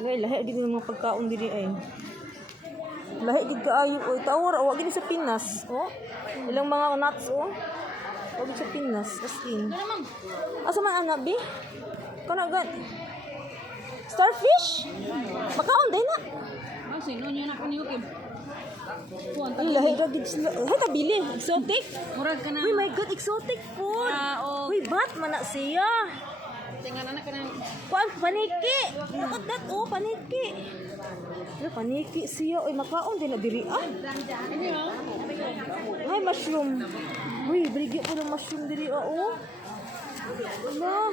Ngay lahi gid mga pagkaon diri ay. Lahi gid kaayo oy tawar wa gid sa Pinas. Oh. Ilang mga nuts oh. Wa gid sa Pinas as in. Asa man ana bi? Kana gan. Starfish? Pagkaon din na. Ah, sino niya na kaniyo kim? Ay lahi ra gid sila. Hay kabili exotic. Murag ka na. Uy my god exotic food. Uy bat man na siya. Tingnan anak ka na. Kuan paniki. Look at that oh paniki. Paniki siya oy makaon din na diri ah. Ay mushroom. Uy brigyo ko ng mushroom diri ah oh. Ala.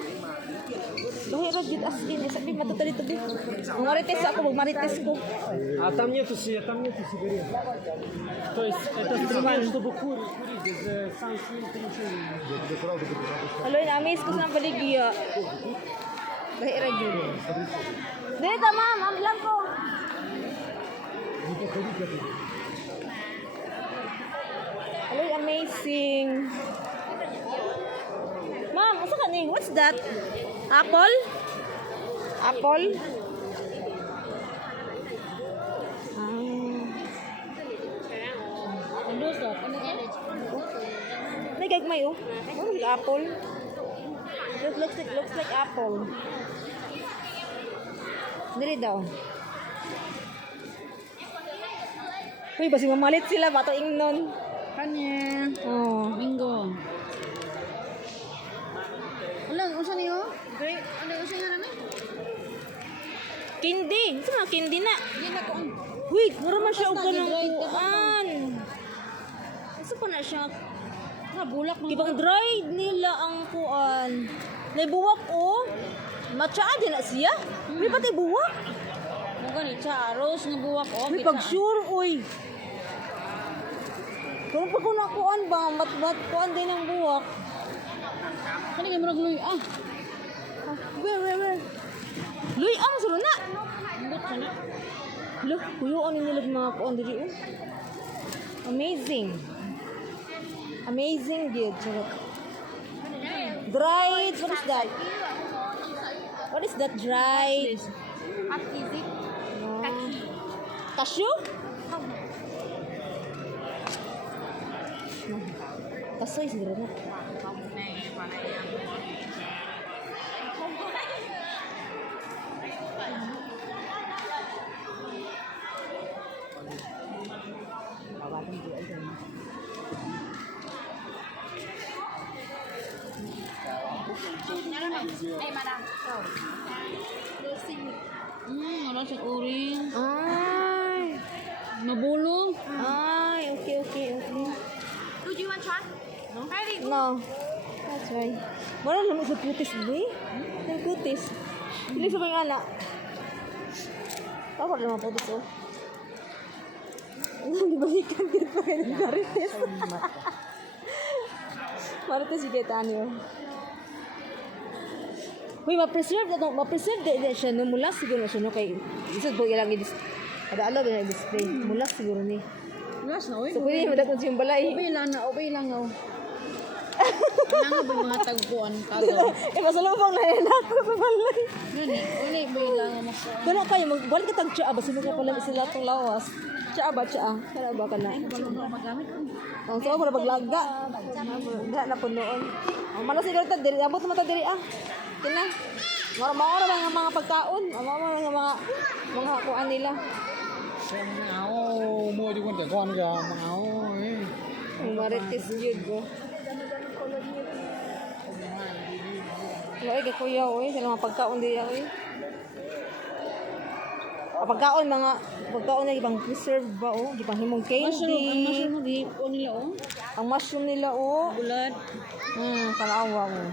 Bahira gid as in sabi matutali to bi. Marites ako marites ko. А там нету Сибири. То есть это специально, чтобы курить без сам Hello, na-amaze ko sa paligya. Bahira gid. Dito ma'am, ang blanco. Hello, amazing. Ma'am, asa ka ning? What's that? Apple? Apple? Ano to? Ano ka? May gagmay oh. Oh, apple. It looks like apple. Dili daw. Uy, basi mamalit sila bato ingnon. Kanya. Oh. Bingo. Wala, usa niyo? Great. Ano usa nga na? Kindi. Ito na, kindi na. Di na ko. Uy, mura man siya og Basta kanang gi-dried ka ba? kuan. Asa pa na siya? Bulak mo. Ibang dried nila ang kuan. Naibuwak oh. Matsaa din na siya. May pati buwak. Mo gani cha arroz nga buwak o. May pag sure uy. Kung pag kuna kuan ba matbat kuan din ang buwak. Kani kay murag luy ah. Where? Luy ang suro na. Ambot sana. Look, kuyo ano nila mga kuan diri oh. Amazing gid. Charot. Dried. What is that? What is that dried? What is it? Cashew? Kasoy siguro na. Ay, madam. Wala siya uring. Ay. Mabulong. Ay, okay. Do you want try? No. That's right. Wala naman sa putis, boy. Yung putis. Hindi sa mga anak. Tawag naman putis, oh. Hindi balikan din pa kayo ng marites. Marites yung kita niyo. Uy, ma-preserve din siya. No? Mula siguro siya. No? Kay, isod po ilang ada alo ba display. Mula siguro ni. Yes, na, oy. So, pwede mo dapat siyang balay. Obey lang na. Kailangan ba mga tagpuan kago? Masalubong na yan ako sa balay. Gani, uli obey lang mo. Kano kayo, magbalik ka tag-tsaa ba? Sino ka pala sila itong lawas? Tsaa ba? Kaya ba ka na? Magamit ko. Ang so, para paglaga. Laga na po noon. Ang malas siguro ito, abot naman ito diri ah. Kina. Mga mga pagkaon. Mga kuan nila. áo mua cho con trẻ con kìa mặc áo ấy. Ang marites yun ko. Ay, kay kuya, oy. Sila mga pagkaon diri, oy. Pagkaon na ibang preserve ba, oh. Ibang himong candy. Mushroom di ko nila oh. Ang mushroom nila, oh. Bulad. Kalawa, oh.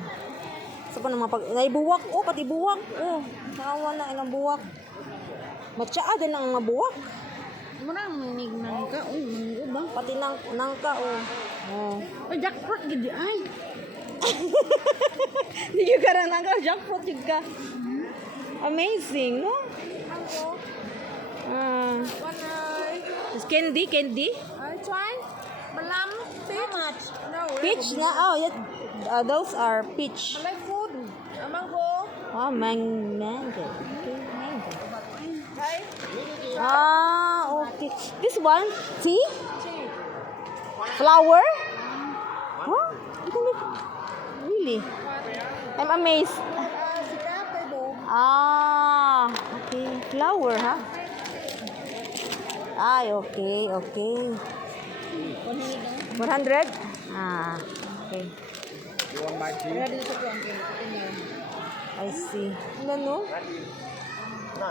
Sa pa naman naibuwak, oh. Pati buwak, oh. Kalawa na ilang buwak. Matsaa din ang mga buwak. Murang nignan ka, uy, mango ba? Pati nangka, oh. Oh. Ay, jackpot gidi ay. Hindi ka karang nangka, jackpot yun ka. Amazing, no? Candy? I try. Malam, peach. How much? No. Peach na? Oh, yeah. Those are peach. Like food. Mango. Oh, mango. Okay, mango. Ah, okay. This one, tea? Flower? Huh? Really? I'm amazed. Ah, okay. Flower, ha? Ay, okay, okay. 100? Ah, okay. Kaya dito ko ang kinaw. I see. Ano, no? No.